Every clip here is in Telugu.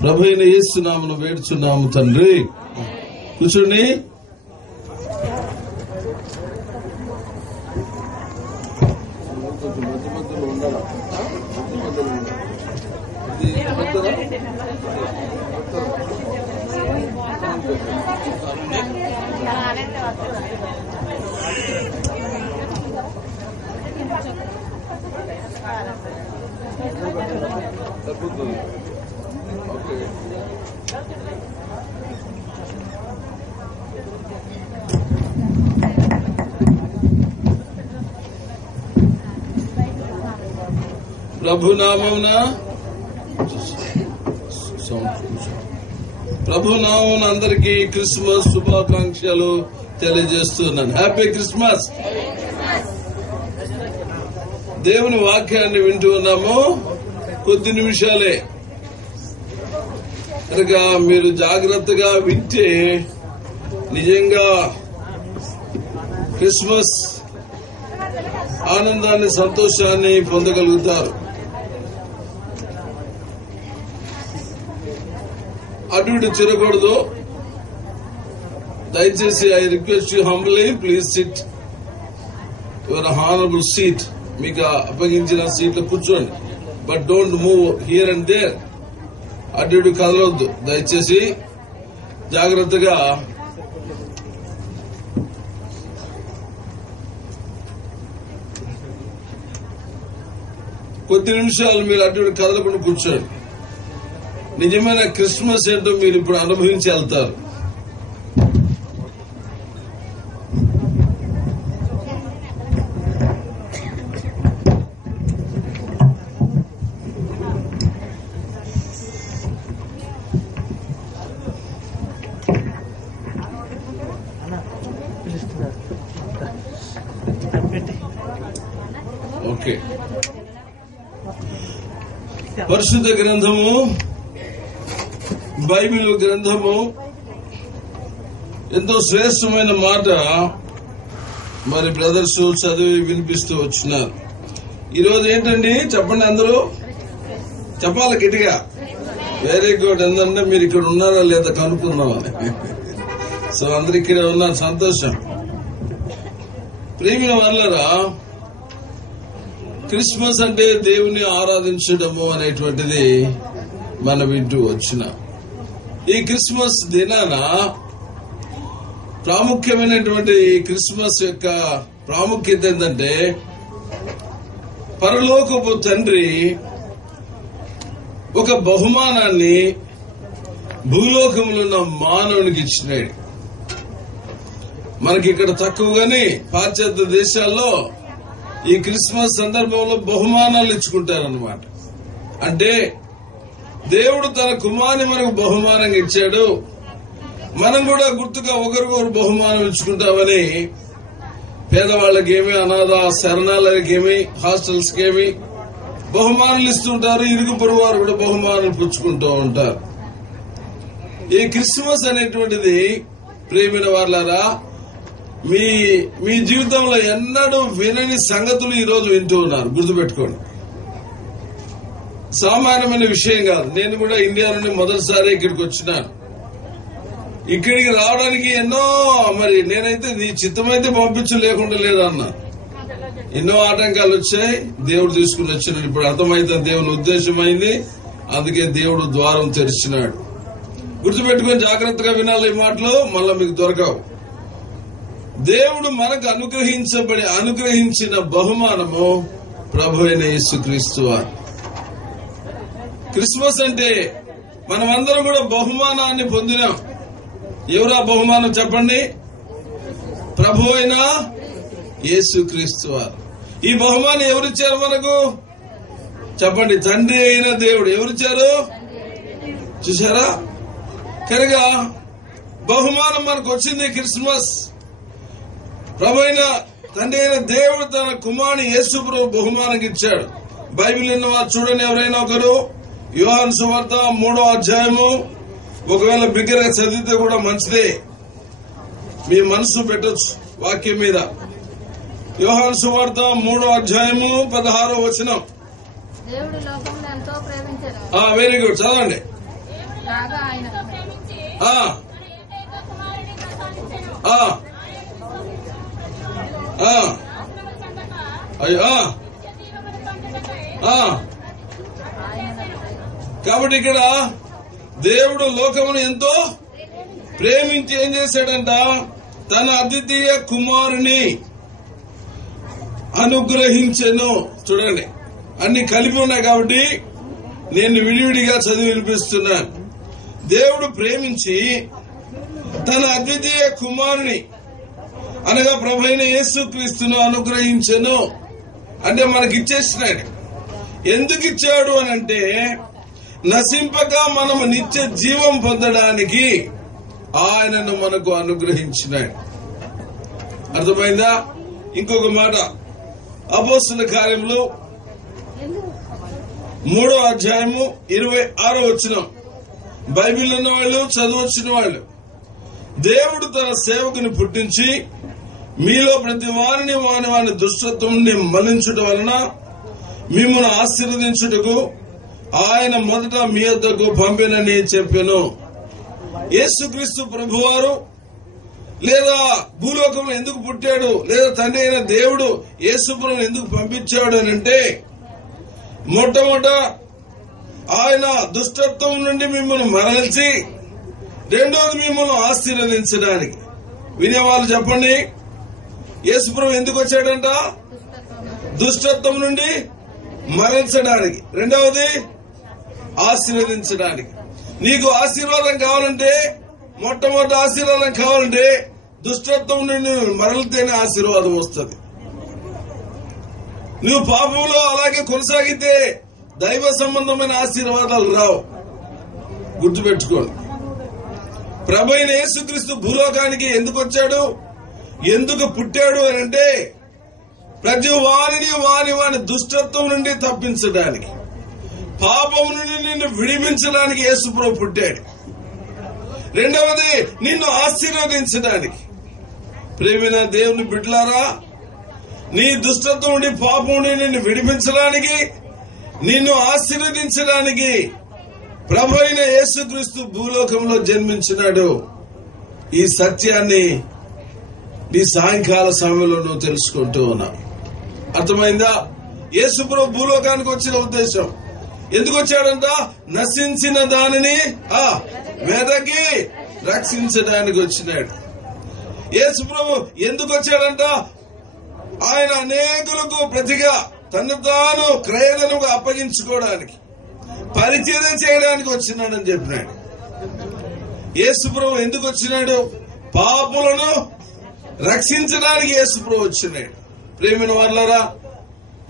ప్రభువైన యేసు నామమున వేడుచున్నాము తండ్రి. కూర్చోండి. ప్రభునామమున అందరికీ క్రిస్మస్ శుభాకాంక్షలు తెలియజేస్తున్నాను. Happy Christmas. దేవుని వాక్యాన్ని వింటూ ఉన్నాము. కొద్ది నిమిషాలే కనుక మీరు జాగ్రత్తగా వింటే నిజంగా క్రిస్మస్ ఆనందాన్ని, సంతోషాన్ని పొందగలుగుతారు. అటు ఇటు తిరగకూడదు. దయచేసి I request you humbly, please sit your honourable seat. మీకు అప్పగించిన సీట్లో కూర్చోండి. But don't move here and there. అటు ఇటు కదలవద్దు దయచేసి. జాగ్రత్తగా కొద్ది నిమిషాలు మీరు అటు ఇటు కదలకుండా కూర్చోండి. నిజమైన క్రిస్మస్ ఏంటో మీరు ఇప్పుడు అనుభవించి వెళ్తారు. ఓకే. పరిశుద్ధ గ్రంథము, బైబిల్ గ్రంథము ఎంతో శ్రేష్టమైన మాట మరి బ్రదర్స్ చదివి వినిపిస్తూ వచ్చినారు. ఈరోజు ఏంటండి చెప్పండి, అందరూ చెప్పాలి గట్టిగా. Very good. ఎందుకంటే మీరు ఇక్కడ ఉన్నారా లేదా కనుక్కుందామని. సో అందరు ఇక్కడ ఉన్నారు, సంతోషం. ప్రియమైన వాళ్ళరా, క్రిస్మస్ అంటే దేవుని ఆరాధించడము అనేటువంటిది మనం వింటూ వచ్చిన ఈ క్రిస్మస్ దినాన ప్రాముఖ్యమైనటువంటి క్రిస్మస్ యొక్క ప్రాముఖ్యత ఏంటంటే, పరలోకపు తండ్రి ఒక బహుమానాన్ని భూలోకంలో ఉన్న మానవునికి ఇచ్చినాడు. మనకి ఇక్కడ తక్కువగానే పాశ్చాత్య దేశాల్లో ఈ క్రిస్మస్ సందర్భంలో బహుమానాలు ఇచ్చుకుంటారన్నమాట. అంటే దేవుడు తన కుమారుని మనకు బహుమానంగా ఇచ్చాడు, మనం కూడా గుర్తుగా ఒకరికొకరు బహుమానం ఇచ్చుకుంటామని పేదవాళ్ళకేమి, అనాథ శరణాలయకేమి, హాస్టల్స్ కేమి బహుమానాలు ఇస్తుంటారు. ఇరుగు పొరుగు వారు కూడా బహుమానాలు పుచ్చుకుంటూ ఉంటారు. ఈ క్రిస్మస్ అనేటువంటిది ప్రియమైన వాళ్ళారా, మీ జీవితంలో ఎన్నడూ వినని సంగతులు ఈ రోజు వింటూ ఉన్నారు. గుర్తుపెట్టుకోండి, సామాన్యమైన విషయం కాదు. నేను కూడా ఇండియా నుండి మొదటిసారి ఇక్కడికి వచ్చినాను. ఇక్కడికి రావడానికి ఎన్నో, మరి నేనైతే నీ చిత్తమైతే పంపించు లేకుండా లేదన్నా, ఎన్నో ఆటంకాలు వచ్చాయి. దేవుడు తీసుకుని వచ్చినాడు. ఇప్పుడు అర్థమైతే దేవుని ఉద్దేశమైంది, అందుకే దేవుడు ద్వారం తెరిచినాడు. గుర్తుపెట్టుకొని జాగ్రత్తగా వినాలి ఈ మాటలు, మళ్ళా మీకు దొరకవు. దేవుడు మనకు అనుగ్రహించిన బహుమానము ప్రభువైన యేసుక్రీస్తు వారు. క్రిస్మస్ అంటే మనమందరం కూడా బహుమానాన్ని పొందినాం. ఎవరా బహుమానం చెప్పండి? ప్రభువైన యేసుక్రీస్తు వారు. ఈ బహుమానం ఎవరిచ్చారు మనకు చెప్పండి? తండ్రి అయిన దేవుడు. ఎవరిచ్చారు? చూసారా? కనుక బహుమానం మనకు వచ్చింది క్రిస్మస్. ప్రభువైన తండ్రి అయిన దేవుడు తన కుమారుని యేసు ప్రభు బహుమానంగా ఇచ్చాడు. బైబిల్ ఉన్న వారు చూడండి, ఎవరైనా ఒకరు యోహాను సువార్త 3వ అధ్యాయము, ఒకవేళ బిగ్గరగా చదివితే కూడా మంచిదే, మీ మనసు పెట్టొచ్చు వాక్యం మీద. యోహాను సువార్త 3వ అధ్యాయము 16వ వచనం. దేవుడు లోకమును ఎంతో ప్రేమించెను. వెరీ గుడ్, చదవండి. కాబట్టి ఇక్కడ దేవుడు లోకమును ఎంతో ప్రేమించి ఏం చేశాడంట, తన అద్వితీయ కుమారుని అనుగ్రహించెను. చూడండి, అన్ని కలిపి ఉన్నాయి కాబట్టి నేను విడివిడిగా చదివి వినిపిస్తున్నాను. దేవుడు ప్రేమించి తన అద్వితీయ కుమారుని అనగా ప్రభువైన యేసుక్రీస్తును అనుగ్రహించెను అంటే మనకిచ్చేసినాడు. ఎందుకు ఇచ్చాడు అనంటే నశింపక మనము నిత్య జీవం పొందడానికి ఆయనను మనకు అనుగ్రహించినాడు. అర్థమైందా? ఇంకొక మాట, అపోస్తల కార్యములు 3వ అధ్యాయము 26వ వచనం. బైబిల్ ఉన్న వాళ్ళు, చదువొచ్చిన వాళ్ళు, దేవుడు తన సేవకుని పుట్టించి మీలో ప్రతి వారిని వాని దుష్టత్వం నుండి మలించుట వలన మిమ్మల్ని ఆశీర్వదించుటకు ఆయన మొదట మీ వద్దకు పంపినని చెప్పాను. యేసుక్రీస్తు ప్రభువారు లేదా భూలోకంలో ఎందుకు పుట్టాడు, లేదా తండ్రి అయిన దేవుడు యేసుప్రభువును ఎందుకు పంపించాడు అని అంటే, మొట్టమొదట ఆయన దుష్టత్వం నుండి మిమ్మల్ని మరల్చి, రెండోది మిమ్మల్ని ఆశీర్వదించడానికి. వినేవాళ్ళు చెప్పండి, యేసుప్రభు ఎందుకు వచ్చాడంట? దుష్టత్వం నుండి మరల్చడానికి, రెండవది ఆశీర్వదించడానికి. నీకు ఆశీర్వాదం కావాలంటే, మొట్టమొదటి ఆశీర్వాదం కావాలంటే దుష్టత్వం నుండి మరలితేనే ఆశీర్వాదం వస్తుంది. నువ్వు పాపంలో అలాగే కొనసాగితే దైవ సంబంధమైన ఆశీర్వాదాలు రావు. గుర్తుపెట్టుకోండి. ప్రభువైన యేసుక్రీస్తు భూలోకానికి ఎందుకు వచ్చాడు, ఎందుకు పుట్టాడు అని అంటే, ప్రతి వారిని వాని దుష్టత్వం నుండి తప్పించడానికి, పాపం నుండి నిన్ను విడిపించడానికి యేసుప్రభు పుట్టాడు. రెండవది నిన్ను ఆశీర్వదించడానికి. ప్రేమైన దేవుని బిడ్డలారా, నీ దుష్టత్వం నుండి, పాపం నుండి నిన్ను విడిపించడానికి, నిన్ను ఆశీర్వదించడానికి ప్రభువైన యేసుక్రీస్తు భూలోకంలో జన్మించినాడు. ఈ సత్యాన్ని నీ సాయంకాల సమయంలో నువ్వు తెలుసుకుంటూ ఉన్నావు. అర్థమైందా? యేసుప్రభు భూలోకానికి వచ్చిన ఉద్దేశం ఎందుకు వచ్చాడంట? నశించిన దానిని వెదకి రక్షించడానికి వచ్చినాడు. యేసుప్రభు ఎందుకు వచ్చాడంట? ఆయన అనేకులకు ప్రతిగా తను తాను క్రయధనముగా అప్పగించుకోవడానికి, పరిచర్య చేయడానికి వచ్చినాడని చెప్పినాడు. యేసుప్రభు ఎందుకు వచ్చినాడు? పాపులను రక్షించడానికి యేసుప్రభు వచ్చినాడు. ప్రేమైన వారలారా,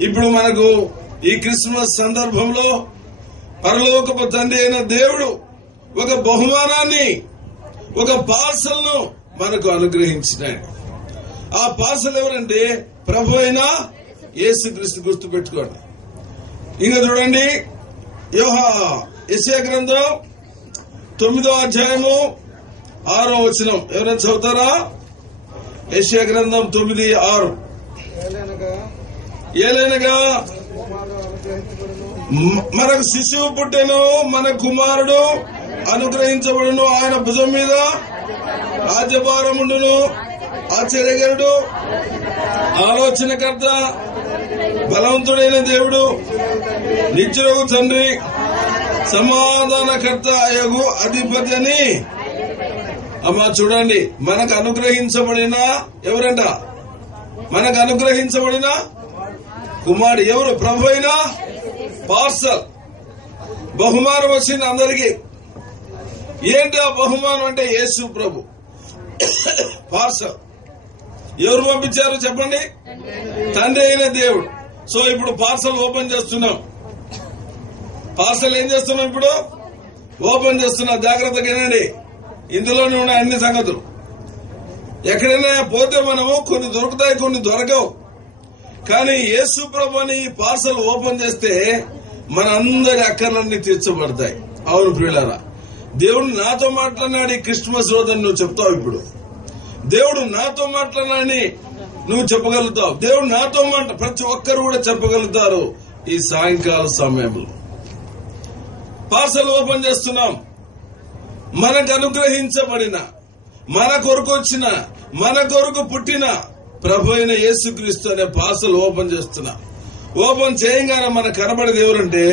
ఇప్పుడు మనకు ఈ క్రిస్మస్ సందర్భంలో పరలోకపు తండ్రి అయిన దేవుడు ఒక బహుమానాన్ని, ఒక పార్సల్ ను మనకు అనుగ్రహించినాడు. ఆ పార్సల్ ఎవరంటే ప్రభు అయిన యేసుక్రీస్తు. గుర్తుపెట్టుకోండి. ఇంకా చూడండి, యెషయా గ్రంథం 9వ అధ్యాయము 6వ వచనం. ఎవరైనా చదువుతారా? యెషయా గ్రంథం 9:6. ఏలైనగా మనకు శిశువు పుట్టెను, మన కుమారుడు అనుగ్రహించబడును, ఆయన భుజం మీద రాజ్యభారముండును, ఆశ్చర్యకరుడు, ఆలోచనకర్త, బలవంతుడైన దేవుడు, నిత్యుడగు తండ్రి, సమాధానకర్త అయగు అధిపతి అని. అమ్మా చూడండి, మనకు అనుగ్రహించబడిన ఎవరంట? మనకు అనుగ్రహించబడిన కుమారుడు ఎవరు? ప్రభు అయిన పార్సల్, బహుమానం వచ్చింది అందరికీ. ఏంటి ఆ బహుమానం అంటే? యేసు ప్రభు పార్సల్. ఎవరు పంపించారు చెప్పండి? తండ్రి అయిన దేవుడు. సో ఇప్పుడు పార్సల్ ఓపెన్ చేస్తున్నాం. పార్సల్ ఏం చేస్తున్నాం? ఇప్పుడు ఓపెన్ చేస్తున్నాం. జాగ్రత్తగా వినండి, ఇందులోనే ఉన్న అన్ని సంగతులు. ఎక్కడైనా పోతే మనము కొన్ని దొరుకుతాయి, కొన్ని దొరకవు. కానీ యేసు ప్రభు అని ఈ పార్సల్ ఓపెన్ చేస్తే మన అందరి అక్కర్లన్నీ తీర్చబడతాయి. అవును ప్రియులారా, దేవుడు నాతో మాట్లాడినాడు ఈ క్రిస్మస్ రోజుని నువ్వు చెప్తావు. ఇప్పుడు దేవుడు నాతో మాట్లాడినాడని నువ్వు చెప్పగలుగుతావు. దేవుడు నాతో ప్రతి ఒక్కరు కూడా చెప్పగలుగుతారు. ఈ సాయంకాల సమయంలో పార్సల్ ఓపెన్ చేస్తున్నాం. మనకు అనుగ్రహించబడిన, మన కొరకు వచ్చిన, మన కొరకు పుట్టిన ప్రభు అయిన యేసుక్రీస్తు అనే పార్సల్ ఓపెన్ చేస్తున్నా. ఓపెన్ చేయగానే మనకు కనబడేది ఎవరంటే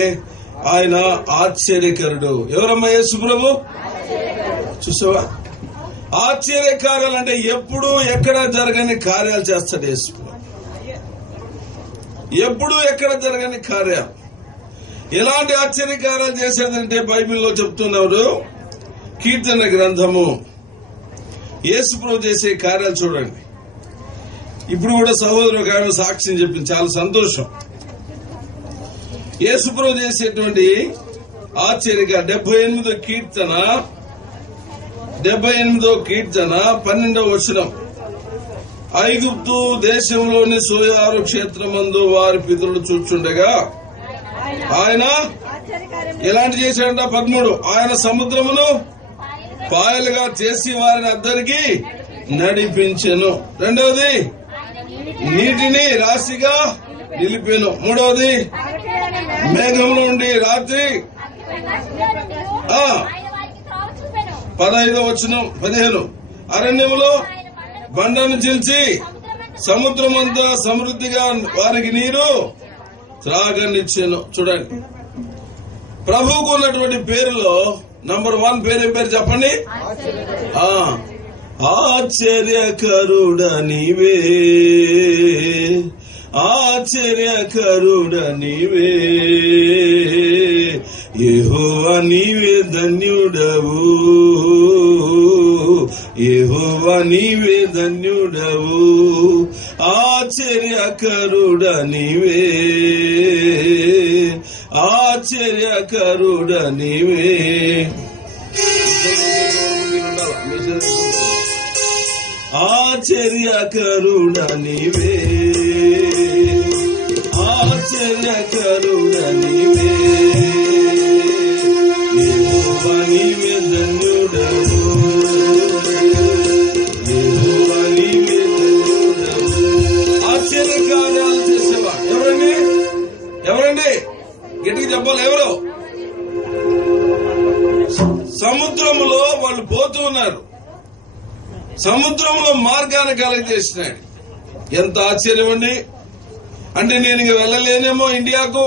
ఆయన ఆశ్చర్యకరుడు. ఎవరమ్మా? యేసు ప్రభు. చూసావా? ఆశ్చర్య కార్యాలు అంటే ఎప్పుడు ఎక్కడ జరగని కార్యాలు చేస్తాడు యేసు ప్రభు. ఎప్పుడు ఎక్కడ జరగని కార్యాలు. ఎలాంటి ఆశ్చర్య కార్యాలు చేసేదంటే బైబిల్లో చెప్తున్నారు. కీర్తన గ్రంథము యేసు ప్రభు చేసే కార్యాలు చూడండి. ఇప్పుడు కూడా సహోదరు ఒక ఆయన సాక్ష్యం చెప్పింది, చాలా సంతోషం. యేసు ప్రభు చేసేటువంటి ఆశ్చర్యగా 78వ కీర్తన 12వ వచనం. ఐగుప్తు దేశంలోని సోయారు క్షేత్రమందు వారి పితరులు చూచుండగా ఆయన ఎలాంటి చేశాడంట? 13. ఆయన సముద్రమును పాయలుగా చేసి వారిని అద్దరికి నడిపించెను. రెండవది, నీటిని రాశిగా నిలిపెను. మూడవది, మేఘంలో నుండి రాత్రి 15వ వచనం 15. అరణ్యములో బండను చీల్చి సముద్రమంతా సమృద్ధిగా వారికి నీరు త్రాగనిచ్చెను. చూడండి, ప్రభువుకు ఉన్నటువంటి పేరులో నంబర్ 1 పేరు ఏం పేరు చెప్పండి? ఆశ్చర్యకరుడ నీవే, ఆశ్చర్యకరుడ నీవే, యెహోవా నీవే ధన్యుడవు, యెహోవా నీవే ధన్యుడవు, ఆశ్చర్యకరుడ నీవే, ఆశ్చర్యకరుడ నీవే. ఆశ్చర్యకరుడ నీవే, ఆశ్చర్యకరుడ నీవే, యెహోవా నీవే ధన్యుడవు, యెహోవా నీవే ధన్యుడవు. ఆశ్చర్యకార్యాలు చేసేవా? ఎవరండి? ఎవరండి? గట్టిగా చెప్పాలి. ఎవరు? సముద్రములో వాళ్ళు పోతూ ఉన్నారు. సముద్రంలో మార్గాన్ని కలగజేసినాడు. ఎంత ఆశ్చర్యం అండి! అంటే నేను ఇక వెళ్ళలేనేమో ఇండియాకు,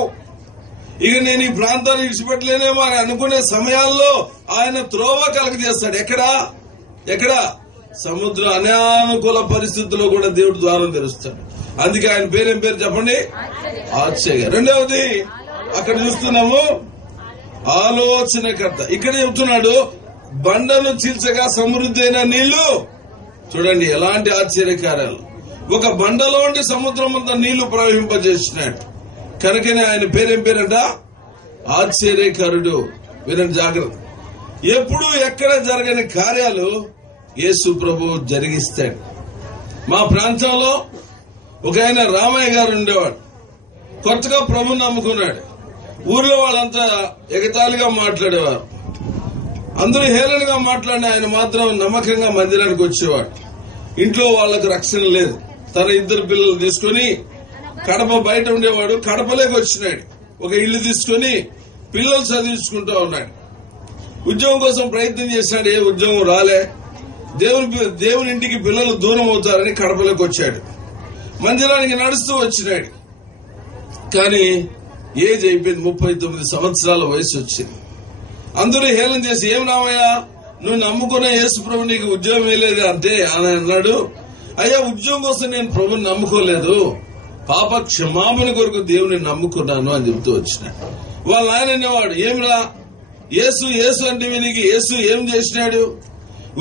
ఇక నేను ఈ ప్రాంతాన్ని విడిచిపెట్టలేనేమో అని అనుకునే సమయాల్లో ఆయన త్రోవ కలగజేస్తాడు. ఎక్కడా? సముద్రం అనానుకూల పరిస్థితుల్లో కూడా దేవుడు ద్వారం తెరుస్తాడు. అందుకే ఆయన పేరేం పేరు చెప్పండి? ఆశ్చర్య. రెండవది అక్కడ చూస్తున్నాము, ఆలోచనకర్త. ఇక్కడ చెప్తున్నాడు, బండను చీల్చగా సమృద్ధి అయిన నీళ్లు. చూడండి ఎలాంటి ఆశ్చర్యకార్యాలు. ఒక బండలో ఉండి సముద్రం అంతా నీళ్లు ప్రవహింపజేసినాడు. కనుకనే ఆయన పేరేం పేరంట? ఆశ్చర్యకరుడు. వినండి జాగ్రత్త. ఎప్పుడు ఎక్కడ జరగని కార్యాలు యేసు ప్రభు జరిగిస్తాడు. మా ప్రాంతంలో ఒక ఆయన రామయ్య గారు ఉండేవాడు. కొత్తగా ప్రభుని నమ్ముకున్నాడు. ఊర్లో వాళ్ళంతా ఎగతాళిగా మాట్లాడేవారు. అందరూ హేళనగా మాట్లాడిన ఆయన మాత్రం నమ్మకంగా మందిరానికి వచ్చేవాడు. ఇంట్లో వాళ్లకు రక్షణ లేదు. తన 2 పిల్లలు తీసుకుని కడప బయట ఉండేవాడు. కడపలోకి వచ్చినాడు. ఒక ఇల్లు తీసుకుని పిల్లలు చదివించుకుంటూ ఉన్నాడు. ఉద్యోగం కోసం ప్రయత్నం చేశాడు. ఏ ఉద్యోగం రాలే. దేవుని ఇంటికి పిల్లలు దూరం అవుతారని కడపలోకి వచ్చాడు. మందిరానికి నడుస్తూ వచ్చినాడు. కానీ ఏజ్ అయిపోయింది. 39 సంవత్సరాల వయసు వచ్చింది. అందరూ హేళన చేసి, ఏం రామయ్యా నువ్వు నమ్ముకున్న యేసు ప్రభు నీకు ఉద్యోగం వేయలేదు అంటే అని అన్నాడు. అయ్యా, ఉద్యోగం కోసం నేను ప్రభుని నమ్ముకోలేదు, పాప క్షమాపణ కొరకు దేవుని నమ్ముకున్నాను అని చెబుతూ వచ్చినాడు. వాళ్ళ ఆయన అనేవాడు, ఏమిరా యేసు అంటే నీకు యేసు ఏం చేసినాడు?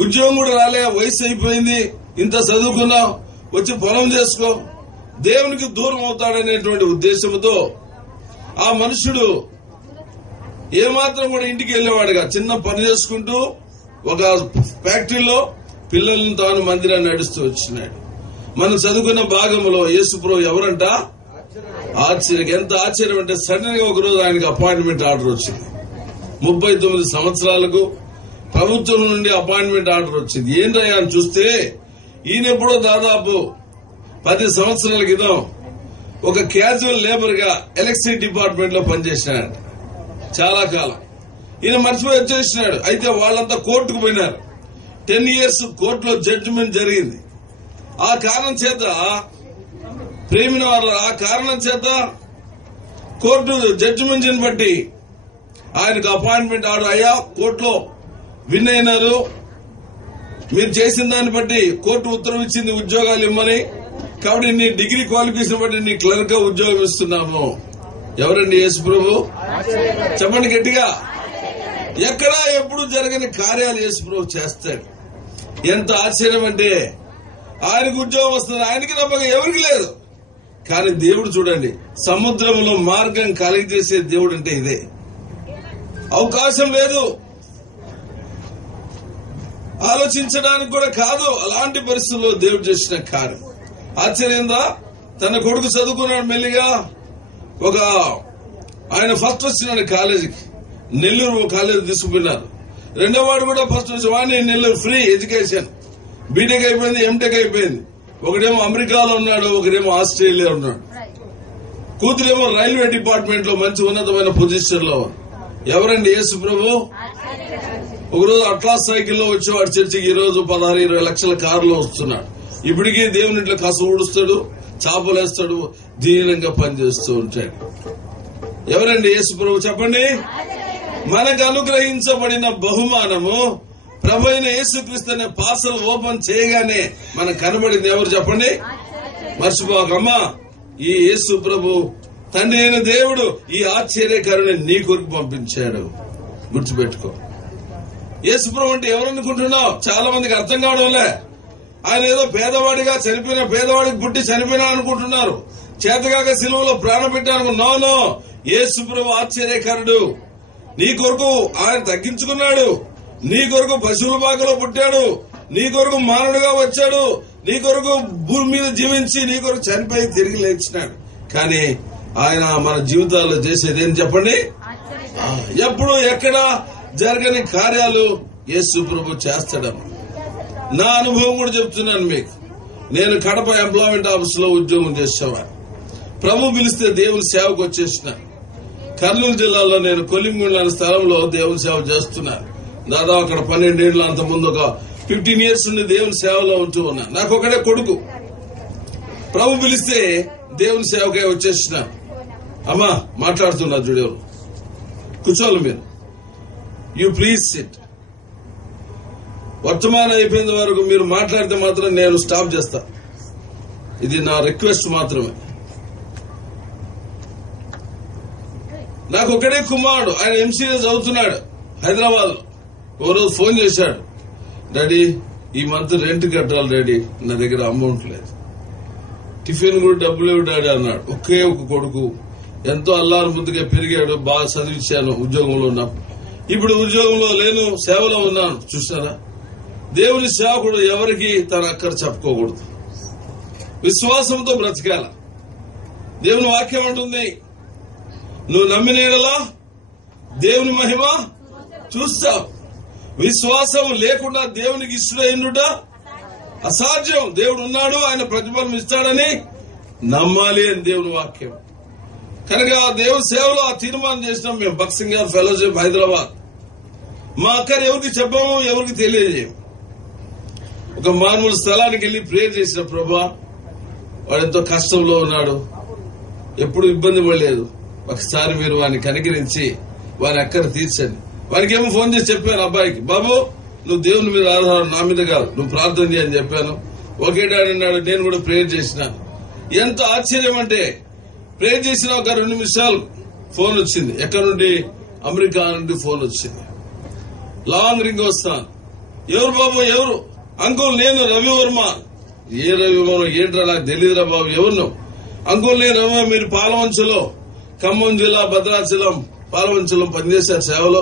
ఉద్యోగం కూడా రాలే, వయసు అయిపోయింది, ఇంత చదువుకున్నావు, వచ్చి పొలం చేసుకో, దేవునికి దూరం అవుతాడనేటువంటి ఉద్దేశంతో ఆ మనుషుడు ఏమాత్రం కూడా ఇంటికి వెళ్లేవాడుగా చిన్న పని చేసుకుంటూ ఒక ఫ్యాక్టరీలో పిల్లలను తాను మందిరాన్ని నడుస్తూ వచ్చినాడు. మనం చదువుకున్న భాగంలో యేసుప్రభు ఎవరంట? ఆశ్చర్యం. ఎంత ఆశ్చర్యం అంటే సడన్ గా ఒకరోజు ఆయనకు అపాయింట్మెంట్ ఆర్డర్ వచ్చింది. 39 సంవత్సరాలకు ప్రభుత్వం నుండి అపాయింట్మెంట్ ఆర్డర్ వచ్చింది. ఏంటయ్యా అని చూస్తే ఈయనెప్పుడో దాదాపు 10 సంవత్సరాల క్రితం ఒక క్యాజువల్ లేబర్ గా ఎలక్ట్రిసిటీ డిపార్ట్మెంట్ లో పనిచేసినాడు. చాలా కాలం ఈయన మర్చిపోయి వచ్చేసినాడు. అయితే వాళ్ళంతా కోర్టుకు పోయినారు. 10 years కోర్టులో జడ్జిమెంట్ జరిగింది. ఆ కారణం చేత ప్రేమిన వాళ్ళ ఆ కారణం చేత కోర్టు జడ్జిమెంట్ ని బట్టి ఆయనకు అపాయింట్మెంట్ ఆర్డర్ అయ్యా కోర్టులో విన్ అయినారు. మీరు చేసిన దాన్ని బట్టి కోర్టు ఉత్తర్వు ఇచ్చింది ఉద్యోగాలు ఇమ్మని. కాబట్టి నీ డిగ్రీ క్వాలిఫికేషన్ బట్టి నీ క్లర్క్ గా ఉద్యోగం ఇస్తున్నాము. ఎవరండి? యేసు ప్రభు. చెప్పండి గట్టిగా. ఎక్కడా ఎప్పుడు జరగని కార్యాలు యేసు ప్రభు చేస్తాడు. ఎంత ఆశ్చర్యం అంటే ఆయనకు ఉద్యోగం వస్తుంది. ఆయనకి నమ్మకం ఎవరికి లేదు. కానీ దేవుడు చూడండి, సముద్రంలో మార్గం కలిగజేసే దేవుడు అంటే ఇదే. అవకాశం లేదు, ఆలోచించడానికి కూడా కాదు. అలాంటి పరిస్థితుల్లో దేవుడు చేసిన కార్యం ఆశ్చర్యంగా. తన కొడుకు చదువుకున్నాడు మెల్లిగా. ఆయన ఫస్ట్ వచ్చినాడు కాలేజీకి. నెల్లూరు కాలేజీ తీసుకుపోయినారు. రెండో వాడు కూడా ఫస్ట్ వచ్చి వాడిని నెల్లూరు ఫ్రీ ఎడ్యుకేషన్. బీటెక్ అయిపోయింది, ఎంటెక్ అయిపోయింది. ఒకడేమో అమెరికాలో ఉన్నాడు, ఒకడేమో ఆస్ట్రేలియా ఉన్నాడు. కూతురేమో రైల్వే డిపార్ట్మెంట్ లో మంచి ఉన్నతమైన పొజిషన్ లో. ఎవరండి? యేసు ప్రభు. ఒకరోజు అట్లాస్ సైకిల్లో వచ్చేవాడు చర్చికి. ఈ రోజు 16-20 లక్షల కారులో వస్తున్నాడు. ఇప్పటికీ దేవుని ఇంట్లో కస ఊడుస్తాడు, చాపలేస్తాడు, దీనంగా పనిచేస్తూ ఉంటాడు. ఎవరండి? యేసు ప్రభు. చెప్పండి. మనకు అనుగ్రహించబడిన బహుమానము ప్రభు అయిన యేసుక్రీస్తు అనే పార్సల్ ఓపెన్ చేయగానే మనకు కనబడింది ఎవరు? చెప్పండి. మర్చిపోకమ్మా, ఈ యేసు ప్రభు తండ్రి అయిన దేవుడు ఈ ఆశ్చర్యకరుని నీ కొరకు పంపించాడు. గుర్తుపెట్టుకో. యేసు ప్రభు అంటే ఎవరనుకుంటున్నావు? చాలా మందికి అర్థం కావడంలే. ఆయన ఏదో పేదవాడిగా చనిపోయిన, పేదవాడికి పుట్టి చనిపోయినా అనుకుంటున్నారు. చేతగాక సిలువలో ప్రాణం పెట్టాను. నో. యేసు ప్రభు ఆశ్చర్యకరుడు. నీ కొరకు ఆయన తగ్గించుకున్నాడు. నీ కొరకు పశువుల బాగలో పుట్టాడు. నీ కొరకు మానవుడిగా వచ్చాడు. నీ కొరకు భూమి మీద జీవించి నీ కొరకు చనిపోయి తిరిగి లేచినాడు. కానీ ఆయన మన జీవితాల్లో చేసేది ఏం చెప్పండి? ఎప్పుడు ఎక్కడ జరగని కార్యాలు యేసు ప్రభు చేస్తాడమ్మా. నా అనుభవం కూడా చెప్తున్నాను మీకు. నేను కడప ఎంప్లాయ్మెంట్ ఆఫీస్ లో ఉద్యోగం చేసేవాడు. ప్రభు పిలిస్తే దేవుని సేవకు వచ్చేసిన. కర్నూలు జిల్లాలో నేను కొలింగుండ అనే స్థలంలో దేవుని సేవ చేస్తున్నాను. దాదాపు అక్కడ 12 ఏళ్ళు, అంత ముందు ఒక 15 years నుండి దేవుని సేవలో ఉంటూ ఉన్నా. నాకు ఒకడే కొడుకు. ప్రభు పిలిస్తే దేవుని సేవకే వచ్చేసిన. అమ్మా మాట్లాడుతున్నా చూడేవారు. కూర్చోవాలి మీరు. You please SIT. వర్తమానం అయిపోయిన వరకు మీరు మాట్లాడితే మాత్రం నేను స్టాప్ చేస్తా. ఇది నా రిక్వెస్ట్ మాత్రమే. నాకు ఒకడే కుమారుడు. ఆయన ఎంసీఏ చదువుతున్నాడు హైదరాబాద్ లో. ఓ రోజు ఫోన్ చేశాడు, డాడీ ఈ మంత్ రెంట్ కట్టాలి డాడీ, నా దగ్గర అమౌంట్ లేదు, టిఫిన్ కూడా డబ్బులు లేవు డాడీ అన్నాడు. ఒకే ఒక కొడుకు, ఎంతో అల్లారు ముద్దుగా పెరిగాడు, బాగా చదివించాను ఉద్యోగంలో ఉన్నప్పుడు. ఇప్పుడు ఉద్యోగంలో లేను, సేవలో ఉన్నాను. చూసారా, దేవుని సేవకుడు ఎవరికి తన అక్కర చెప్పుకోకూడదు, విశ్వాసంతో బ్రతకాల. దేవుని వాక్యం అంటుంది, నువ్వు నమ్మిన యెడల దేవుని మహిమ చూస్తావు. విశ్వాసం లేకుండా దేవునికి ఇష్టమైనట అసాధ్యం. దేవుడు ఉన్నాడు, ఆయన ప్రతిఫలం ఇస్తాడని నమ్మాలి అని దేవుని వాక్యం. కనుక దేవుని సేవలో ఆ తీర్మానం చేసినాం మేము. భక్సింగ్ గారు ఫెలోషిప్ హైదరాబాద్. మా అక్కని ఎవరికి చెప్పాము, ఎవరికి తెలియజేయము. ఒక మామూలు స్థలానికి వెళ్లి ప్రేయర్ చేసిన, ప్రభా వాడు ఎంతో కష్టంలో ఉన్నాడు, ఎప్పుడు ఇబ్బంది పడలేదు, ఒకసారి మీరు వాడిని కనికరించి వారి అక్కర తీర్చండి. వారికి ఏమో ఫోన్ చేసి చెప్పాను అబ్బాయికి, బాబు నువ్వు దేవుని మీద ఆధారం, నా మీద కాదు, నువ్వు ప్రార్థన చేయని చెప్పాను. ఒకే డాడీ అన్నాడు. నేను కూడా ప్రేయర్ చేసినాను. ఎంత ఆశ్చర్యం అంటే, ప్రేయర్ చేసిన ఒక 2 నిమిషాలు ఫోన్ వచ్చింది. ఎక్కడి నుండి? అమెరికా నుండి ఫోన్ వచ్చింది. లాంగ్ రింగ్ వస్తాను. ఎవరు బాబు? ఎవరు? అంకుల్ నేను రవివర్మ. ఏ రవివర్మ? ఏంట్రా నాకు తెలియదురా బాబు, ఎవరు? అంకుల్ నేను రవి, మీరు పాలవంచలో, ఖమ్మం జిల్లా భద్రాచలం పాలవంచలం పనిచేశారు సేవలో,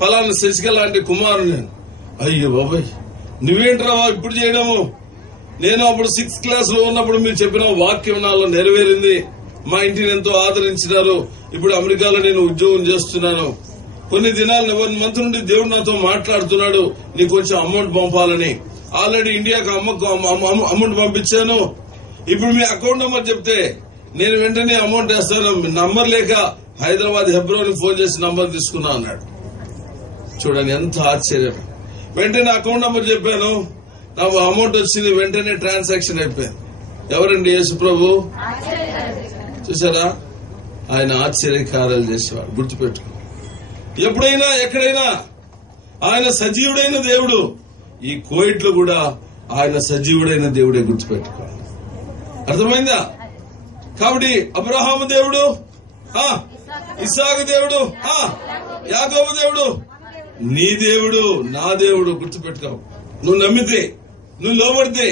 పలానా శశికళ లాంటి కుమారుడు నేను. అయ్యో బాబాయ్, నువ్వేంట్రా ఇప్పుడు చేయడము? నేను అప్పుడు 6th క్లాస్ లో ఉన్నప్పుడు మీరు చెప్పిన వాక్యం నాలో నెరవేరింది. మా ఇంటిని ఎంతో ఆదరించినారు. ఇప్పుడు అమెరికాలో నేను ఉద్యోగం చేస్తున్నాను. కొన్ని దినాలు 1 month నుండి దేవుడు నాతో మాట్లాడుతున్నాడు, నీకు కొంచెం అమౌంట్ పంపాలని. ఆల్రెడీ ఇండియాకు అమౌంట్ పంపించాను. ఇప్పుడు మీ అకౌంట్ నెంబర్ చెప్తే నేను వెంటనే అమౌంట్ వేస్తాను. నంబర్ లేక హైదరాబాద్ హెబ్రోన్ ఫోన్ చేసి నంబర్ తీసుకున్నా అన్నాడు. చూడండి ఎంత ఆశ్చర్యం. వెంటనే అకౌంట్ నంబర్ చెప్పాను, నాకు అమౌంట్ వచ్చింది, వెంటనే ట్రాన్సాక్షన్ అయిపోయింది. ఎవరండి? యేసు ప్రభు. చూసారా, ఆయన ఆశ్చర్యకార్యాలు చేసేవాడు. గుర్తుపెట్టుకో, ఎప్పుడైనా ఎక్కడైనా ఆయన సజీవుడైన దేవుడు. ఈ కోయిట్లో కూడా ఆయన సజీవుడైన దేవుడే, గుర్తుపెట్టుకోవాలి. అర్థమైందా? కాబట్టి అబ్రహాము దేవుడు, ఇస్సాకు దేవుడు, యాకోబు దేవుడు, నీ దేవుడు, నా దేవుడు. గుర్తుపెట్టుకో, నువ్వు నమ్మితే, నువ్వు లోబడితే,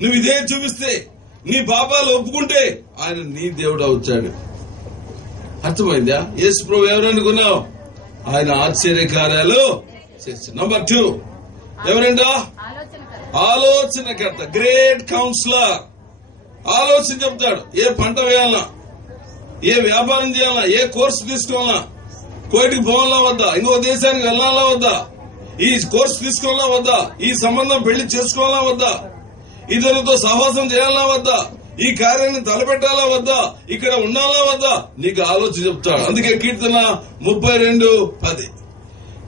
నువ్వు ఇదే చూపిస్తే, నీ పాపాలు ఒప్పుకుంటే ఆయన నీ దేవుడు అవుతాడు. అర్థమైందా? యేసు ప్రభు ఎవరనుకున్నావు? ఆయన ఆశ్చర్యకార్యాలు చేస్తాడు. నంబర్ 2 ఎవరంటా? ఆలోచనకర్త, గ్రేట్ కౌన్సిలర్. ఆలోచన చెప్తాడు. ఏ పంట వేయాలన్నా, ఏ వ్యాపారం చేయాలన్నా, ఏ కోర్సు తీసుకోవాలన్నా, కోయిటికి పోవాలా వద్దా, ఇంకో దేశానికి వెళ్లాలా వద్దా, ఈ కోర్సు తీసుకోవాలా వద్దా, ఈ సంబంధం పెళ్లి చేసుకోవాలా వద్దా, ఇతరులతో సహవాసం చేయాలా వద్దా, ఈ కార్యాన్ని తలపెట్టాలా వద్దా, ఇక్కడ ఉండాలా వద్దా, నీకు ఆలోచన చెప్తాడు. అందుకే కీర్తన 32:10,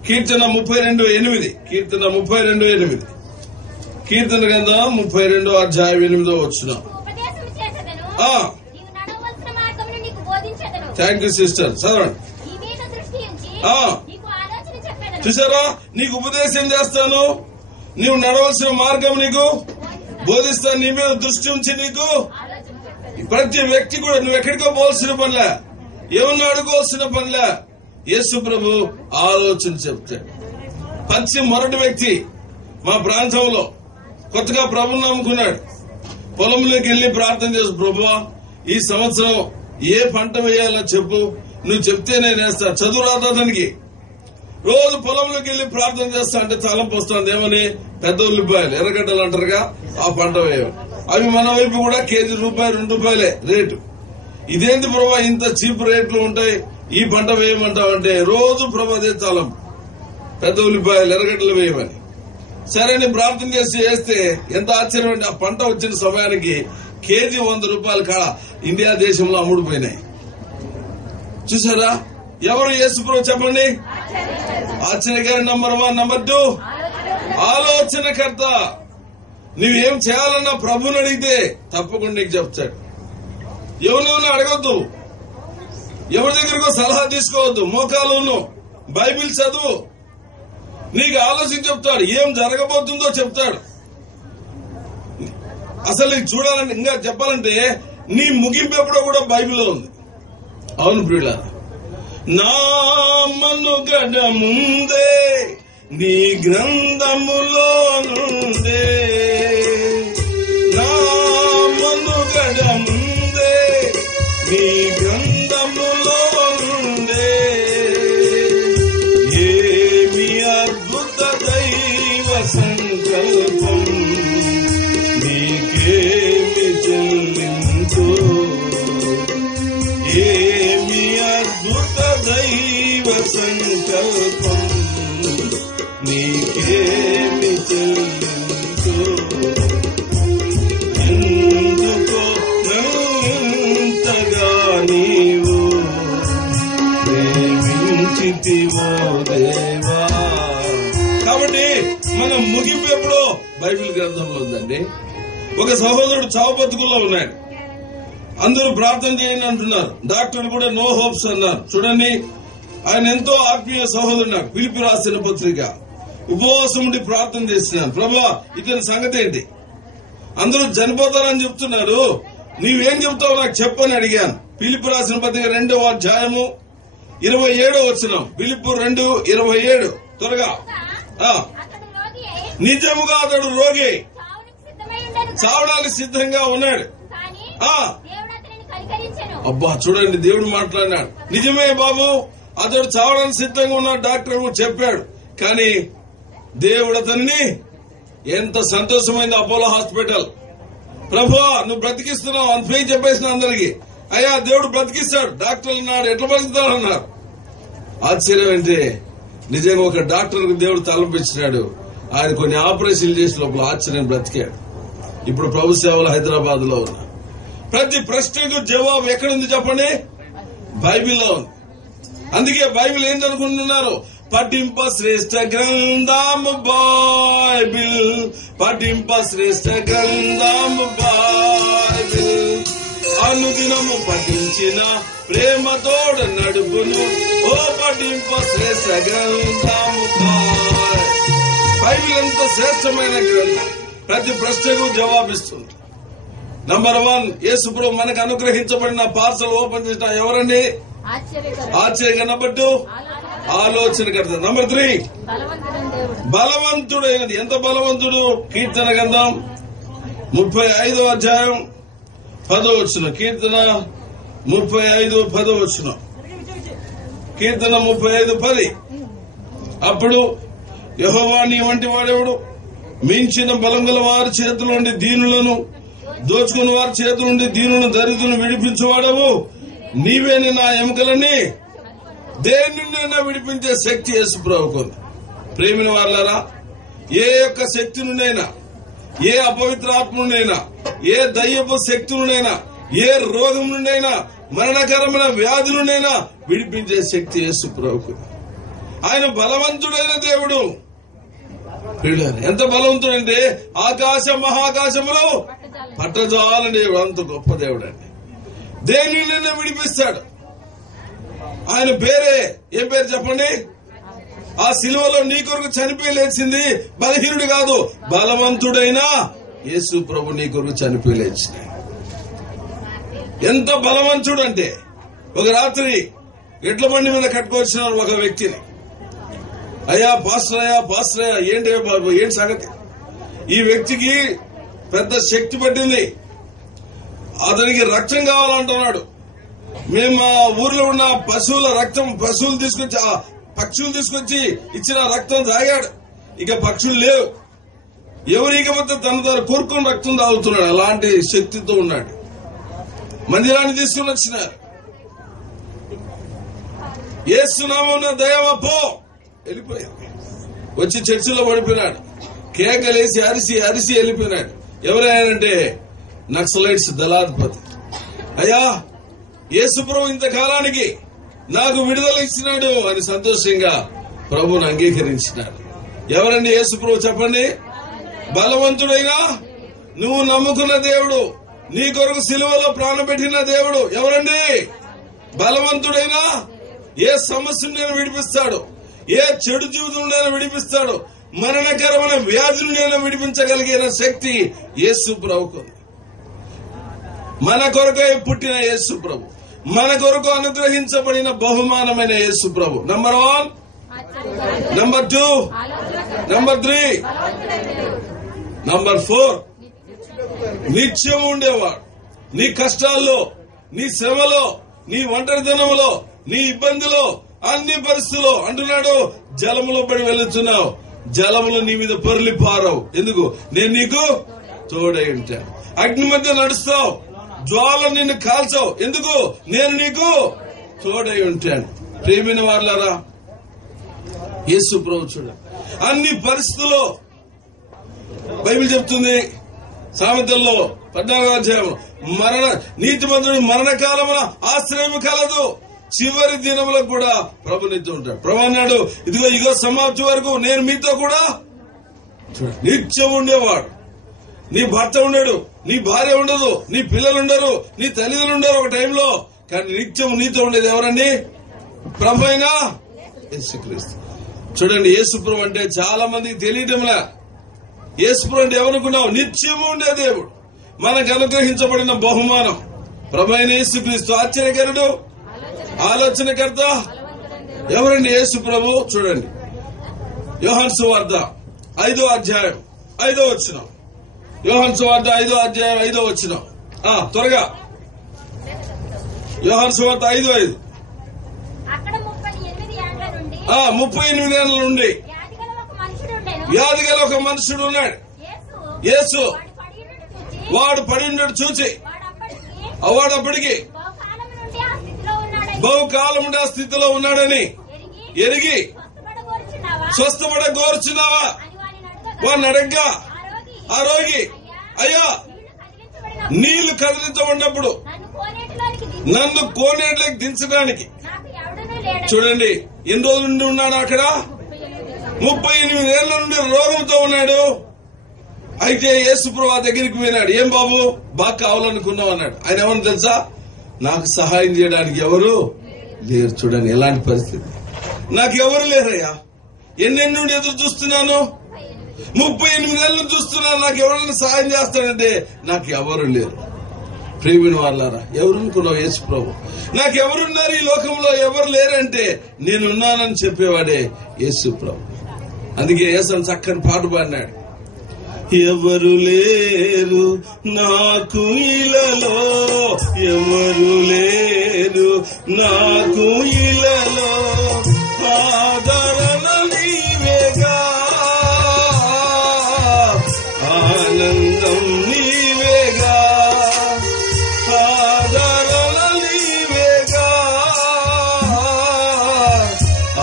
కీర్తన 32:8, కీర్తన 32:8, కీర్తన గ్రంథం 32:8. థ్యాంక్ యూ సిస్టర్, చదవండి. చూసారా, నీకు ఉపదేశం చేస్తాను, నీవు నడవలసిన మార్గం నీకు బోధిస్తాను, నీ మీద దృష్టి ఉంచి నీకు ప్రతి వ్యక్తి కూడా నువ్వు ఎక్కడికో పోవాల్సిన పనిలే, ఏమన్నా అడుకోవాల్సిన పనిలే. యేసు ప్రభు ఆలోచన చెప్తాడు. మొదటి వ్యక్తి మా ప్రాంతంలో కొత్తగా ప్రభుని నమ్ముకున్నాడు. పొలంలోకి వెళ్లి ప్రార్థన చేసు, ప్రభువా ఈ సంవత్సరం ఏ పంట వేయాలో చెప్పు, నువ్వు చెప్తే నేను వేస్తా. చదువు రాదా దానికి? రోజు పొలంలోకి వెళ్లి ప్రార్థన చేస్తా అంటే తలంపు వస్తుంది. ఏమని? పెద్ద ఉల్లిపాయలు, ఎర్రగడ్డలు అంటారుగా, ఆ పంట వేయాలి. అవి మన వైపు కూడా కేజీ ₹2 రేటు. ఇదేంటి ప్రభా ఇంత చీప్ రేట్లు ఉంటాయి, ఈ పంట వేయమంటావంటే రోజు ప్రభా అదే తలంపు, పెద్ద ఉల్లిపాయలు, ఎర్రగడ్డలు వేయమని. సరే నేను ప్రార్థన చేసి వేస్తే ఎంత ఆశ్చర్యం అంటే ఆ పంట వచ్చిన సమయానికి కేజీ ₹100 కాడ ఇండియా దేశంలో అమ్ముడుపోయినాయి. చూసారా? ఎవరు యేసు ప్రభు చెప్పండి? ఆశ్చర్యకారి. నంబర్ 1. నంబర్ 2 ఆలోచనకర్త. నువ్వేం చేయాలన్నా ప్రభుని అడిగితే తప్పకుండా నీకు చెప్తాడు. ఎవరిని అడగొద్దు, ఎవరి దగ్గరకు సలహా తీసుకోవద్దు. మోకాలు బైబిల్ చదువు, నీకు ఆలోచన చెప్తాడు, ఏం జరగబోతుందో చెప్తాడు. అసలు నీకు చూడాలంటే, ఇంకా చెప్పాలంటే నీ ముగింపు ఎప్పుడో కూడా బైబిల్లో ఉంది. అవును ప్రియులారా, నా మనుగడ ముందే నీ గ్రంథములో నుండే, నా మనుగడ ముందే నీ గ్రంథములో నుండే, ఏమి అద్భుత దైవ సంకల్పం, నీకేమి చెల్లించు, ఏమి అద్భుత దైవ సంకల్పం, నీకేమి చెల్లించు, ఎందుకో నంతగా నీవు ప్రేమించితివో దేవా. కాబట్టి మనం ముగింపు ఎప్పుడో బైబిల్ గ్రంథంలో ఉందండి. ఒక సహోదరుడు చావు బతుకుల్లో ఉన్నాడు. అందరూ ప్రార్థన చేయండి అంటున్నారు. డాక్టర్లు కూడా నో హోప్స్ అన్నారు. చూడండి, ఆయన ఎంతో ఆత్మీయ సహోదరుడు. నాకు పిలిపి రాసిన పత్రిక ఉపవాసం ఉండి ప్రార్థన చేస్తున్నాను. ప్రభా ఇతని సంగతి ఏంటి? అందరూ చనిపోతారని చెప్తున్నారు, నీవేం చెప్తావు నాకు చెప్పని అడిగాను. పిలిపి రాసిన పత్రిక 2వ అధ్యాయము 27వ వచనం. పిలిపి 2:27. త్వరగా. నిజముగా అతడు రోగి, చావడానికి సిద్ధంగా ఉన్నాడు. అబ్బా చూడండి, దేవుడు మాట్లాడినాడు. నిజమే బాబు, అతడు చావడానికి సిద్ధంగా ఉన్నాడు, డాక్టర్ చెప్పాడు. కానీ దేవుడు అతన్ని, ఎంత సంతోషమైంది అపోలో హాస్పిటల్. ప్రభువా నువ్వు బ్రతికిస్తున్నావు అని పేరు చెప్పేసిన అందరికి. అయ్యా దేవుడు బ్రతికిస్తాడు, డాక్టర్లు అన్నాడు, ఎట్లా బ్రతుకుతాడు అన్నారు. ఆశ్చర్యం అంటే నిజంగా ఒక డాక్టర్ దేవుడు తలంపించినాడు. ఆయన కొన్ని ఆపరేషన్లు చేసిన లోపల ఆశ్చర్యం బ్రతికాడు. ఇప్పుడు ప్రభు సేవలు హైదరాబాద్ లో ఉన్నా. ప్రతి ప్రశ్నకు జవాబు ఎక్కడుంది చెప్పండి? బైబిల్లో ఉంది. అందుకే బైబిల్ ఏందనుకుంటున్నారు? పఠింప శ్రేష్ఠ గ్రంథము బైబిల్, పఠింప శ్రేష్ఠ గ్రంథము బైబిల్, అనుదినము పఠించిన ప్రేమతోడ నడుపును, ఓ పఠింప శ్రేష్ఠ గ్రంథము బైబిల్. ఎంత శ్రేష్టమైన గ్రంథం, ప్రతి ప్రశ్నకు జవాబిస్తుంది. నంబర్ 1, యేసుప్రభు మనకు అనుగ్రహించబడిన పార్సల్ ఓపెన్ చేసిన ఎవరండి? ఆశ్చర్యకర. నంబర్ 2, ఆలోచనకర్త. నంబర్ 3, బలవంతుడైనది. ఎంత బలవంతుడు? కీర్తన గ్రంథం 35వ అధ్యాయం 10వ వచనం. కీర్తన 35 10వ వచనం. కీర్తన 35:10. అప్పుడు యెహోవా నీ వంటి వాడెవడు? మించిన బలం గల వారి చేతుల నుండి దీనులను, దోచుకున్న వారి చేతుల నుండి దీనులను దరిద్రులను విడిపించేవాడవు నీవే. నా ఎముకలని దేని నుండైనా విడిపించే శక్తి యేసుప్రభువుకు ఉంది. ప్రేమిన వారలారా, ఏ యొక్క శక్తి నుండైనా, ఏ అపవిత్ర ఆత్మ నుండైనా, ఏ దయ్యపు శక్తి నుండైనా, ఏ రోగం నుండైనా, మరణకరమైన వ్యాధి నుండైనా విడిపించే శక్తి యేసుప్రభువుకు. ఆయన బలవంతుడైన దేవుడు. ఎంత బలవంతుడంటే ఆకాశ మహాకాశములో పట్టజాలని దేవుడు. అంత గొప్ప దేవుడు అండి. దేని నుండి విడిపిస్తాడు. ఆయన పేరే ఏం పేరు చెప్పండి? ఆ సిలువలో నీ కొరకు చనిపోయి లేచింది బలహీనుడు కాదు, బలవంతుడైన యేసు ప్రభు నీ కొరకు చనిపోయి లేచిన. ఎంత బలవంతుడు అంటే, ఒక రాత్రి ఎడ్ల బండి మీద కట్టుకొచ్చినారు ఒక వ్యక్తిని. అయ్యా పాస్టర్ ఏంటి బాబు, ఏంటి సంగతి? ఈ వ్యక్తికి పెద్ద శక్తి పట్టింది, అతనికి రక్తం కావాలంటున్నాడు. మేము మా ఊర్లో ఉన్న పశువుల రక్తం, పశువులు తీసుకొచ్చి, పక్షులు తీసుకొచ్చి ఇచ్చిన రక్తం తాగాడు. ఇక పక్షులు లేవు. ఎవరు ఇకపోతే తన కోరుకుని రక్తం తాగుతున్నాడు. అలాంటి శక్తితో ఉన్నాడు. మందిరాన్ని తీసుకుని వచ్చినారు. యేసునామమున దయ్యమా పో, వెళ్ళిపోయాడు. వచ్చి చర్చిలో పడిపోయినాడు. కేకలేసి అరిసి అరిసి వెళ్ళిపోయినాడు. ఎవరైనారంటే నక్సలైట్స్ దళాధిపతి. అయ్యా, యేసుప్రభు ఇంతకాలానికి నాకు విడుదల ఇచ్చినాడు అని సంతోషంగా ప్రభువును అంగీకరించినాడు. ఎవరండి యేసుప్రభు చెప్పండి? బలవంతుడైనా నువ్వు నమ్ముకున్న దేవుడు, నీ కొరకు సిలువలో ప్రాణం పెట్టిన దేవుడు. ఎవరండి? బలవంతుడైనా ఏ సమస్య నుండి విడిపిస్తాడు, ఏ చెడు జీవితం నుండి విడిపిస్తాడు, మరణకరమైన వ్యాధి నుండి విడిపించగలిగిన శక్తి యేసు ప్రభుకు. మన కొరకే పుట్టిన యేసు ప్రభు, మన కొరకు అనుగ్రహించబడిన బహుమానమైన యేసు ప్రభు. నంబర్ 1, నంబర్ 2, నంబర్ 3, నంబర్ 4, నిత్యం ఉండేవాడు. నీ కష్టాల్లో, నీ శ్రమలో, నీ ఒంటరితనంలో, నీ ఇబ్బందిలో, అన్ని పరిస్థితుల్లో అంటున్నాడు, జలములో పడి వెళ్తున్నావు, జలములు నీ మీద పొరలి పారవు. ఎందుకు? నేను నీకు తోడై ఉంటాను. అగ్ని మధ్య నడుస్తావు, జ్వాల నిన్ను కాల్చావు. ఎందుకు? నేను నీకు తోడై ఉంటాను. ప్రేమైన వారలారా, యేసు ప్రభు చూడ అన్ని పరిస్థితుల్లో బైబిల్ చెప్తుంది. సామెతల్లో 14వ అధ్యాయం, నీతిమంతుడు మరణకాలమున ఆశ్రయం కలదు, చివరి దినములో కూడా ప్రభు నీతో ఉంటాడు. ప్రభు అన్నాడు, ఇదిగో యుగ సమాప్తి వరకు నేను మీతో కూడా నిత్యం ఉండేవాడు. నీ భర్త ఉండడు, నీ భార్య ఉండదు, నీ పిల్లలు ఉండరు, నీ తల్లిదండ్రులు ఉండరు ఒక టైంలో. కానీ నిత్యం నీతో ఉండేది ఎవరండి? ప్రభు అయినా యేసుక్రీస్తు. చూడండి, యేసుప్రభు అంటే చాలా మందికి తెలియటంలా. యేసుప్రభు అంటే ఎవరుకున్నావు? నిత్యము ఉండే దేవుడు, మనకు అనుగ్రహించబడిన బహుమానం ప్రభు అయిన యేసుక్రీస్తు. ఆశ్చర్యకరుడు, ఆలోచనకర్త. ఎవరండి యేసు ప్రభు? చూడండి, యోహాను సువార్త 5వ అధ్యాయం 5వ వచనం. యోహాను సువార్త 5వ అధ్యాయం 5వ వచనం. త్వరగా యోహాను సువార్త 5:5. 38 ఏళ్ల నుండి వ్యాధి గల ఒక మనుషుడు ఉన్నాడు. యేసు వాడు పడి ఉండడు చూచి, వాడు అప్పటికి బహుకాలం నుండి ఆ స్థితిలో ఉన్నాడని ఎరిగి స్వస్థపడ కోరుచున్నావా వాడిని అడగ్గా, ఆ రోగి, అయ్యా నీళ్లు కదిలించబడినప్పుడు నన్ను కోనేట్లోకి దించడానికి. చూడండి, ఎన్ని రోజుల నుండి ఉన్నాడు అక్కడ? 38 ఏళ్ల నుండి రోగంతో ఉన్నాడు. అయితే యేసుప్రభు దగ్గరికి పోయినాడు. ఏం బాబు, బాగా కావాలనుకున్నావు అన్నాడు. ఆయన ఎవరు తెలుసా? నాకు సహాయం చేయడానికి ఎవరు లేరు. చూడండి ఎలాంటి పరిస్థితి. నాకు ఎవరు లేరయ్యా, ఎన్నెన్ని నుండి ఎదురు చూస్తున్నాను, 38 ఏళ్ళు చూస్తున్నాను, నాకు ఎవరైనా సహాయం చేస్తాడంటే నాకు ఎవరు లేరు. ప్రియమైన వాళ్ళారా, ఎవరనుకున్నావు? యేసుప్రభు. నాకు ఎవరున్నారు ఈ లోకంలో, ఎవరు లేరంటే నేనున్నానని చెప్పేవాడే యేసుప్రభు. అందుకే యేసన్ చక్కని పాట పాడినాడు. ఎవరు లేరు నాకు ఇలలో, ఎవరు లేరు నాకు ఇలలో, ఆదరణ నీవేగా, ఆనందం నీవేగా, ఆదరణ నీవేగా,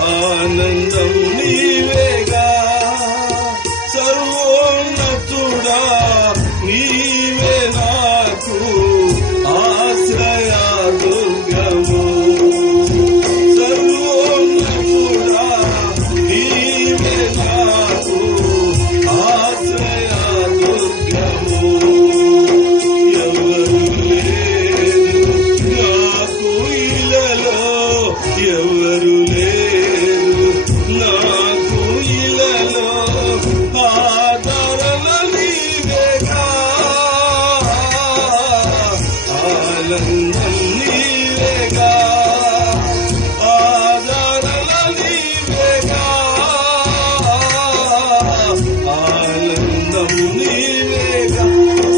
ఆనందం నీవేగా, సర్వోన్నతుడా నీవే నాకు ఆశ్రయ దుర్గము, సర్వోన్నతుడా నీవే నాకు ఆశ్రయ దుర్గము, ఎవరు లేరు నాకు ఇలలో, ఎవరు లేరు నాకు ఇలలో, ఆదరణ నీవేగా, ఆనందం నీవేగా, ఆదరణ నీవేగా, ఆనందం నీవేగా.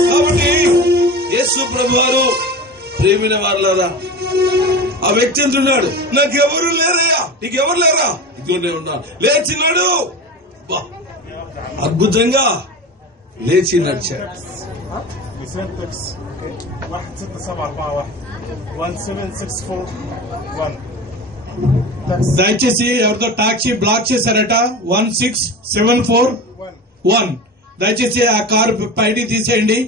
కాబట్టి యేసు ప్రభువారు, ప్రేమిన వాళ్ళారా, ఆ వ్యక్తి అంటున్నాడు, నాకెవరు లేరయ్యా, నీకెవరు లేరా, ఇదిగోనే ఉన్నా. లేచినాడు, అద్భుతంగా లేచి నడిచాడు. దయచేసి ఎవరితో టాక్సీ బ్లాక్ చేశారట. 16741. దయచేసి ఆ కారు బయటికి తీసేయండి.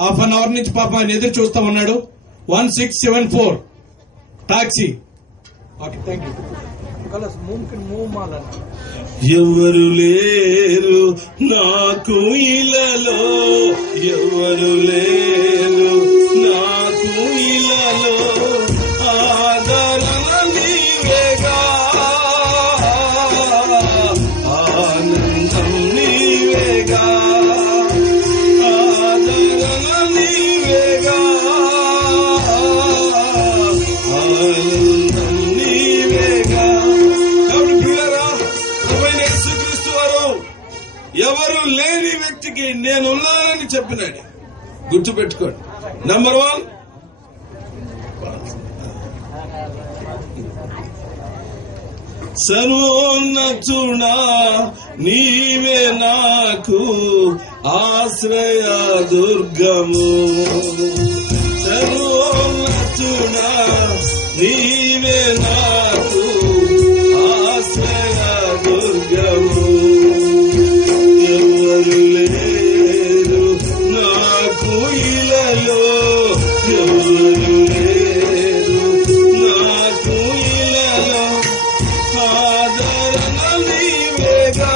హాఫ్ అన్ అవర్ నుంచి పాప ఆయన ఎదురు చూస్తా ఉన్నాడు. 1674 టాక్సీ. Okay, thank you. ఎవరు లేరు నాకు ఇలలో, ఎవరు లేరు నాకు ఇలలో, ఆదరణ నీవేగా, ఆనందం నీవేగా, ఆదరణ నీవేగా, ఆనందం నీవేగా. కాబట్టి ప్రియులారా, ప్రభువైన యేసుక్రీస్తు వారు ఎవరు లేని వ్యక్తికి నేనున్నానని చెప్పినాడు. గుర్తుపెట్టుకోండి. నంబర్ 1, సర్వోన్నతుడా నీవే నాకు ఆశ్రయ దుర్గము, సర్వోన్నతుడా నీవే నాకు ఆశ్రయ దుర్గము, ఎవరు లేరు నాకు ఇలలో, ఎవరు లేరు నాకు ఇలలో, ఆదరణ నీవేగా,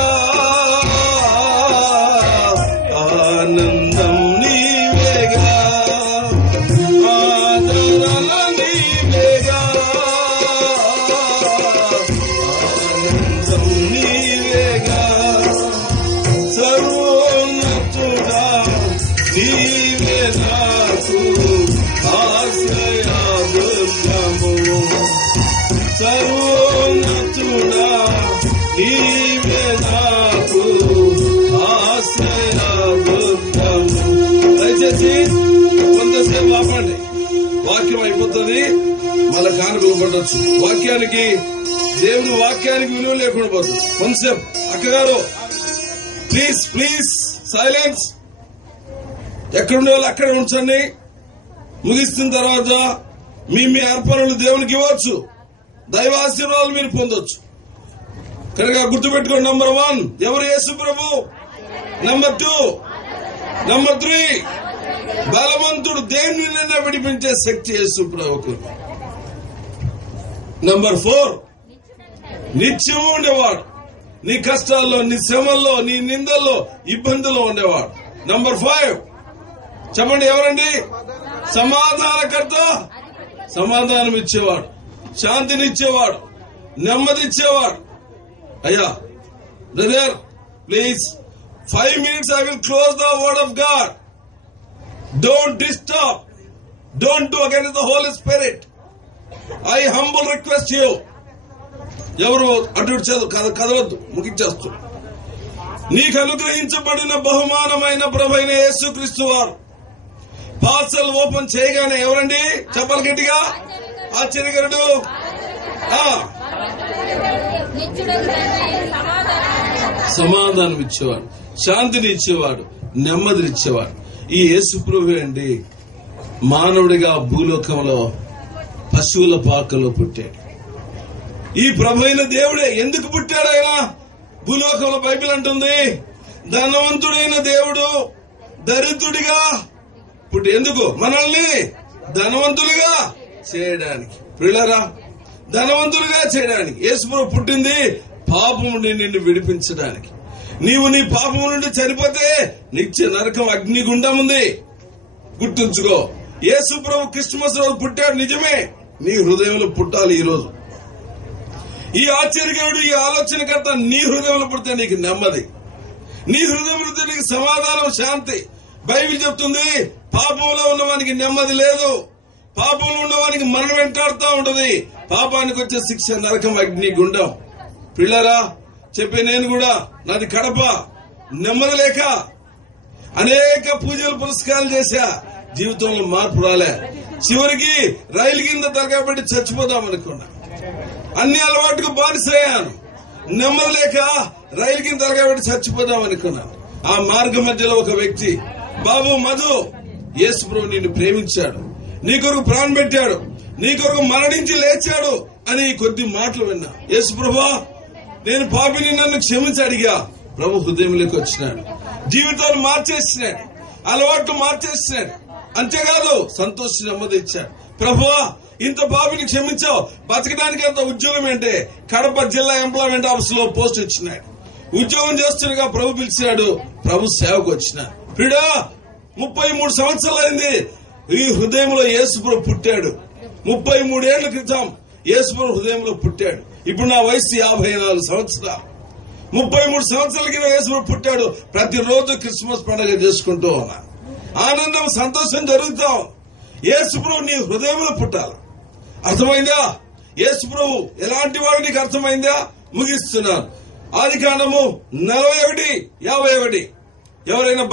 ఆనందం నీవేగా, ఆదరణ నీవేగా, ఆనందం నీవేగా, సర్వోన్నతుడా నీవే నాకు ఆశ్రయ దుర్గము, సర్వోన్నతుడా నీవే నాకు ఆశ్రయ దుర్గము. దయచేసి కొంతసేపు ఆపండి. వాక్యం అయిపోతుంది, మళ్ళా కానుకలు పడవచ్చు. వాక్యానికి, దేవుని వాక్యానికి విలువ లేకుండా పోతుంది. కొంతసేపు అక్కగారు ప్లీజ్ ప్లీజ్ సైలెన్స్. ఎక్కడుండే వాళ్ళు అక్కడ ఉంచండి. ముగిస్తున్న తర్వాత మీ అర్పణలు దేవునికి ఇవ్వచ్చు. దైవ ఆశీర్వాదాలు మీరు పొందొచ్చు. కనుక గుర్తుపెట్టుకోండి. నంబర్ 1 ఎవరు? యేసు ప్రభు. నంబర్ 2, నంబర్ 3 బలవంతుడు, దేవునినైనా విడిపించే శక్తి యేసు ప్రభువుకు. నంబర్ 4 నిత్యము ఉండేవాడు. నీ కష్టాల్లో, నీ శ్రమల్లో, నీ నిందల్లో, ఇబ్బందుల్లో ఉండేవాడు. నంబర్ 5 చెప్పండి, ఎవరండి? సమాధానకర్త. సమాధానం ఇచ్చేవాడు, శాంతినిచ్చేవాడు, నెమ్మది ఇచ్చేవాడు. అయ్యా brother, please 5 minutes I will close the word of God. Don't disturb. Don't do against the Holy Spirit. I humble request you. ఎవరు అటు కదలొద్దు, ముగించేస్తూ. నీకు అనుగ్రహించబడిన బహుమానమైన ప్రభువైన యేసుక్రీస్తు వారు పార్సల్ ఓపెన్ చేయగానే ఎవరండి? చెప్పాలి గట్టిగా. ఆశ్చర్యకరుడు, సమాధానం ఇచ్చేవాడు, శాంతిని ఇచ్చేవాడు, నెమ్మదిని ఇచ్చేవాడు. ఈ యేసు ప్రభువే అండి మానవుడిగా భూలోకంలో పశువుల పాకలో పుట్టాడు. ఈ ప్రభు అయిన దేవుడే. ఎందుకు పుట్టాడు ఆయన భూలోకంలో? బైబిల్ అంటుంది ధనవంతుడైన దేవుడు దరిద్రుడిగా పుట్టి, ఎందుకు? మనల్ని ధనవంతులుగా చేయడానికి. ప్రియులారా, ధనవంతులుగా చేయడానికి యేసు ప్రభు పుట్టింది పాపం నుండి నిన్ను విడిపించడానికి. నీవు నీ పాపం నుండి చనిపోతే నిత్య నరకం, అగ్నిగుండం ఉంది. గుర్తుంచుకో, యేసు ప్రభు క్రిస్మస్ రోజు పుట్టాడు, నిజమే. నీ హృదయంలో పుట్టాలి ఈ రోజు. ఈ ఆశ్చర్యకరుడు, ఈ ఆలోచనకర్త నీ హృదయంలో పుడితే నీకు నెమ్మది, నీ హృదయంలో పుడితే నీకు సమాధానం, శాంతి. బైబిల్ చెప్తుంది పాపంలో ఉన్నవానికి నెమ్మది లేదు, పాపంలో ఉన్నవానికి మరణం వెంటాడుతూ ఉంటది. పాపానికి వచ్చే శిక్ష నరకం, అగ్ని గుండం. పిల్లరా చెప్పే నేను కూడా, నాది కడప. నెమ్మది లేక అనేక పూజలు పురస్కారాలు చేశా, జీవితంలో మార్పు రాలే. చివరికి రైలు కింద తరగబెట్టి చచ్చిపోదాం అనుకున్నా. అన్ని అలవాటుకు బానిసయ్యాను. నెమ్మది లేక రైలు కింద తరగబెట్టి చచ్చిపోదాం అనుకున్నాను. ఆ మార్గ మధ్యలో ఒక వ్యక్తి, బాబు మధు, యేసు ప్రభు నిన్ను ప్రేమించాడు, నీ కొరకు ప్రాణం పెట్టాడు, నీ కొరకు మరణించి లేచాడు అని కొద్ది మాటలు విన్నా. యేసు ప్రభువా, నేను పాపిని, నన్ను క్షమించి అడిగా. ప్రభు హృదయంలోకి వచ్చినాడు, జీవితాలు మార్చేసినాడు, అలవాట్లు మార్చేసినాడు. అంతేకాదు సంతోష నెమ్మది ఇచ్చాడు. ప్రభువా, ఇంత పాపిని క్షమించావు, బతకడానికి అంత ఉద్యోగం ఏంటే? కడప జిల్లా ఎంప్లాయ్మెంట్ ఆఫీస్ లో పోస్ట్ ఇచ్చినాడు. ఉద్యోగం చేస్తుండగా ప్రభు పిలిచాడు, ప్రభు సేవకు వచ్చిన. ప్రియుడా, 33 సంవత్సరాలైంది ఈ హృదయంలో యేసు ప్రభు పుట్టాడు. 33 ఏళ్ల క్రితం యేసు ప్రభు హృదయంలో పుట్టాడు. ఇప్పుడు నా వయసు 54 సంవత్సరాలు. 33 సంవత్సరాల కింద యేసు ప్రభు పుట్టాడు. ప్రతిరోజు క్రిస్మస్ పండుగ చేసుకుంటూ ఉన్నా. ఆనందం, సంతోషం జరుగుతాం. యేసు ప్రభు నీ హృదయంలో పుట్టాలి. అర్థమైందా? యేసు ప్రభు ఎలాంటి వాడు నీకు అర్థమైందా? ముగిస్తున్నాను. ఆదికాండము 41:51. ఎవరైనా